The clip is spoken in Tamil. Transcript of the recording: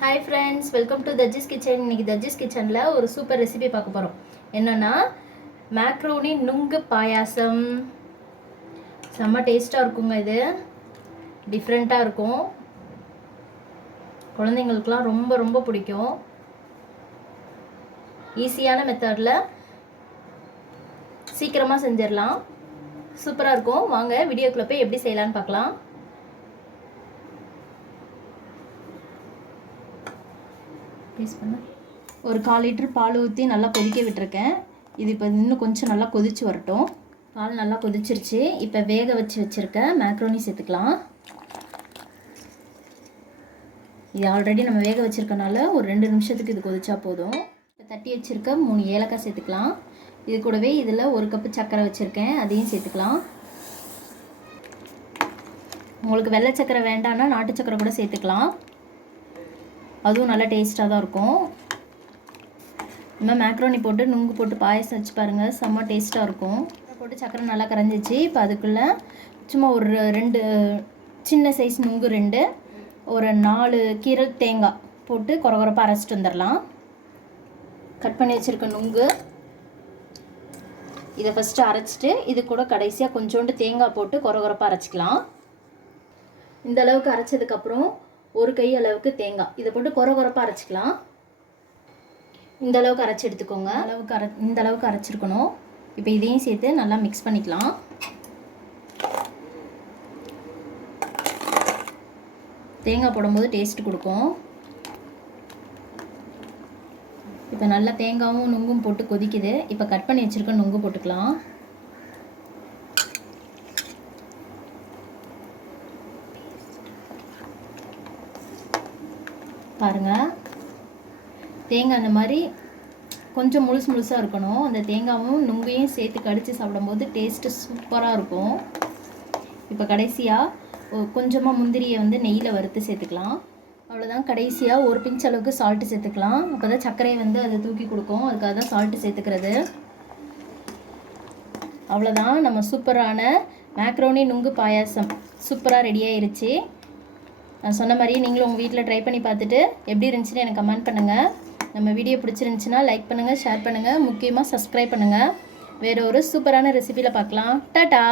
Hi friends, welcome to Tajji's kitchen. இன்றைக்கி தஜ்ஜிஸ் கிச்சனில் ஒரு சூப்பர் ரெசிபி பார்க்க போகிறோம். என்னென்னா மேக்ரோனி நுங்கு பாயாசம். செம்ம டேஸ்ட்டாக இருக்குங்க. இது டிஃப்ரெண்ட்டாக இருக்கும். குழந்தைங்களுக்குலாம் ரொம்ப ரொம்ப பிடிக்கும். ஈஸியான மெத்தடில் சீக்கிரமாக செஞ்சிடலாம். சூப்பராக இருக்கும். வாங்க வீடியோக்குள்ளே போய் எப்படி செய்யலான்னு பார்க்கலாம். ஒரு 1/4 லிட்டர் பால் ஊற்றி நல்லா கொதிக்க விட்டுருக்கேன். இது இப்போ இன்னும் கொஞ்சம் நல்லா கொதிச்சு வரட்டும். பால் நல்லா கொதிச்சிருச்சு. இப்போ வேக வச்சுருக்க மேக்ரோனி சேர்த்துக்கலாம். இது ஆல்ரெடி நம்ம வேக வச்சுருக்கனால ஒரு 2 நிமிஷத்துக்கு இது கொதிச்சா போதும். இப்போ தட்டி வச்சுருக்க 3 ஏலக்காய் சேர்த்துக்கலாம். இது கூடவே இதில் 1 கப்பு சர்க்கரை வச்சுருக்கேன், அதையும் சேர்த்துக்கலாம். உங்களுக்கு வெள்ளை சர்க்கரை வேண்டாம்னா நாட்டு சர்க்கரை கூட சேர்த்துக்கலாம். அதுவும் நல்லா டேஸ்ட்டாக தான் இருக்கும். இந்த மேக்ரோனி போட்டு நுங்கு போட்டு பாயசம் வச்சு பாருங்கள், செம்ம டேஸ்ட்டாக இருக்கும். போட்டு சக்கரை நல்லா கரைஞ்சிச்சு. இப்போ அதுக்குள்ளே சும்மா ஒரு 2 சின்ன சைஸ் நுங்கு 2, ஒரு 4 கீரை தேங்காய் போட்டு கொரகொரப்பாக அரைச்சிட்டு வந்துடலாம். கட் பண்ணி வச்சுருக்க நுங்கு இதை ஃபஸ்ட்டு அரைச்சிட்டு இது கூட கடைசியாக கொஞ்சோண்டு தேங்காய் போட்டு கொரகொரப்பாக அரைச்சிக்கலாம். இந்த அளவுக்கு அரைச்சதுக்கப்புறம் 1 கை அளவுக்கு தேங்காய் இதை போட்டு கொரகொரப்பாக அரைச்சிக்கலாம். இந்த அளவுக்கு அரைச்சி எடுத்துக்கோங்க. இந்த அளவுக்கு அரைச்சிருக்கணும். இப்போ இதையும் சேர்த்து நல்லா மிக்ஸ் பண்ணிக்கலாம். தேங்காய் போடும்போது டேஸ்ட் கொடுக்கும். இப்போ நல்லா தேங்காயும் நுங்கும் போட்டு கொதிக்குது. இப்போ கட் பண்ணி வச்சுருக்க நுங்கு போட்டுக்கலாம். பாருங்கள், தேங்காய் அந்த மாதிரி கொஞ்சம் முழுசாக இருக்கணும். அந்த தேங்காயும் நுங்கையும் சேர்த்து கடித்து சாப்பிடும்போது டேஸ்ட்டு சூப்பராக இருக்கும். இப்போ கடைசியாக கொஞ்சமாக முந்திரியை நெய்யில் வறுத்து சேர்த்துக்கலாம். அவ்வளோதான். கடைசியாக 1 பிஞ்ச் அளவுக்கு சால்ட்டு சேர்த்துக்கலாம். அப்போ தான் சர்க்கரையை அதை தூக்கி கொடுக்கும். அதுக்காக தான் சால்ட்டு சேர்த்துக்கிறது. அவ்வளோதான், நம்ம சூப்பரான மேக்ரோனி நுங்கு பாயாசம் சூப்பராக ரெடி ஆயிருச்சு. நான் சொன்ன மாதிரியே நீங்களும் உங்கள் வீட்டில் ட்ரை பண்ணி பார்த்துட்டு எப்படி இருந்துச்சுன்னு எனக்கு கமெண்ட் பண்ணுங்கள். நம்ம வீடியோ பிடிச்சிருந்துச்சின்னா லைக் பண்ணுங்கள், ஷேர் பண்ணுங்கள், முக்கியமாக சப்ஸ்கிரைப் பண்ணுங்கள். வேறு ஒரு சூப்பரான ரெசிபியில் பார்க்கலாம். டாடா.